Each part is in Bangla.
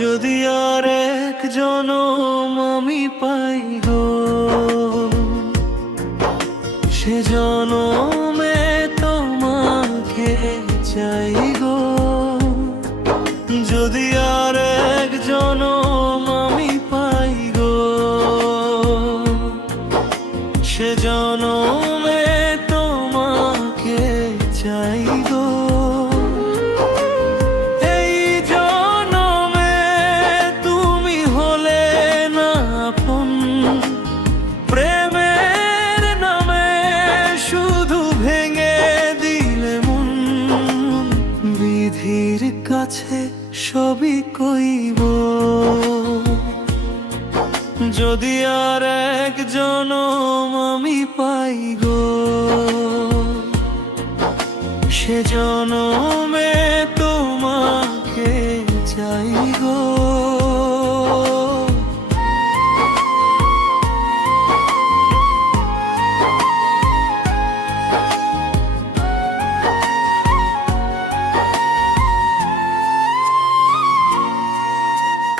যদি আর এক জনম আমি পাই গো, সে জনমে তোমাকে চাই গো। যদি আর এক জনম আমি পাই গো, সে জনমে তোমাকে চাই গো। এই জনমে তুমি হলে না আপন, প্রেমের নামে শুধু ভেঙে দিলে মন। বিধির কাছে সবই কইব, যদি আর এক জনম আমি পাই গো, সে জনমে তোমাকে চাই গো।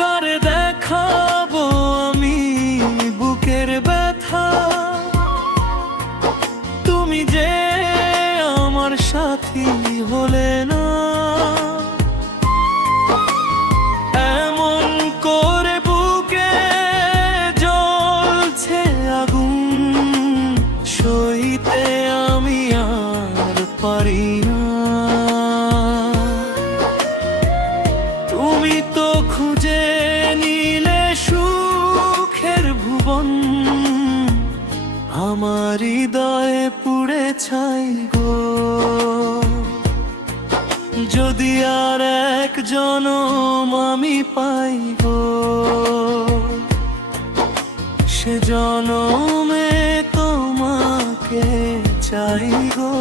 কারে দেখাবো আমি বুকের ব্যথা, তুমি যে আমার সাথী হলে না। এমন করে বুকে জ্বলছে আগুন, সইতে আমি আর পারি না। তুমি তো খুঁজে নিলে সুখের ভুবন, আমার হৃদয়ে পুড়ে ছাই গো। যদি আর এক জনম আমি পাই গো, সে জনমে তোমাকে চাই গো।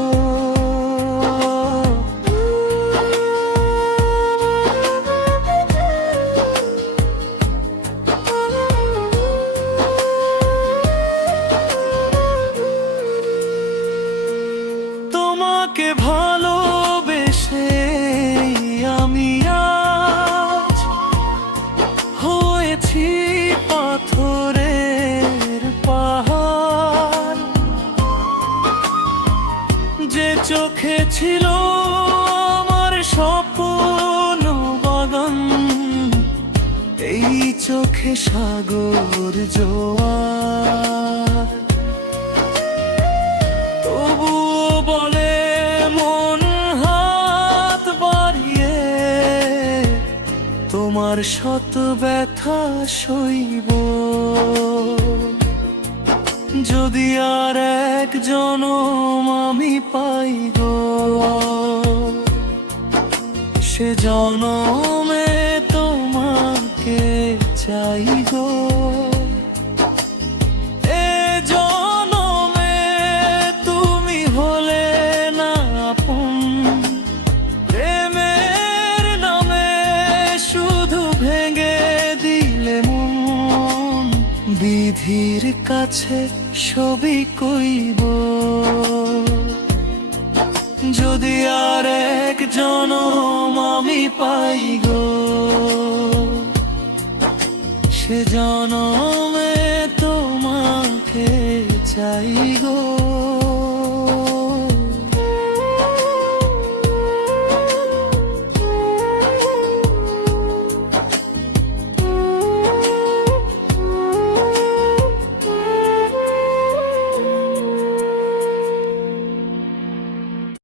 তোমাকে ভালোবেসে আমি আজ হয়েছি পাথরের পাহাড়। যে চোখে ছিল আমার স্বপ্ন বাগান, এই চোখে সাগর জোয়ার। তোমার শত ব্যথা সইব, যদি আর এক জনম আমি পাই গো, সে জনমে তোমাকে চাই গো। এ জনমে তুমি হলে না আপন, প্রেমের নামে শুধু ভেঙে দিলে মন। বিধির কাছে সবই কইব, যদি আর এক জনম আমি পাই গো, সে জনমে তোমাকে চাই গো।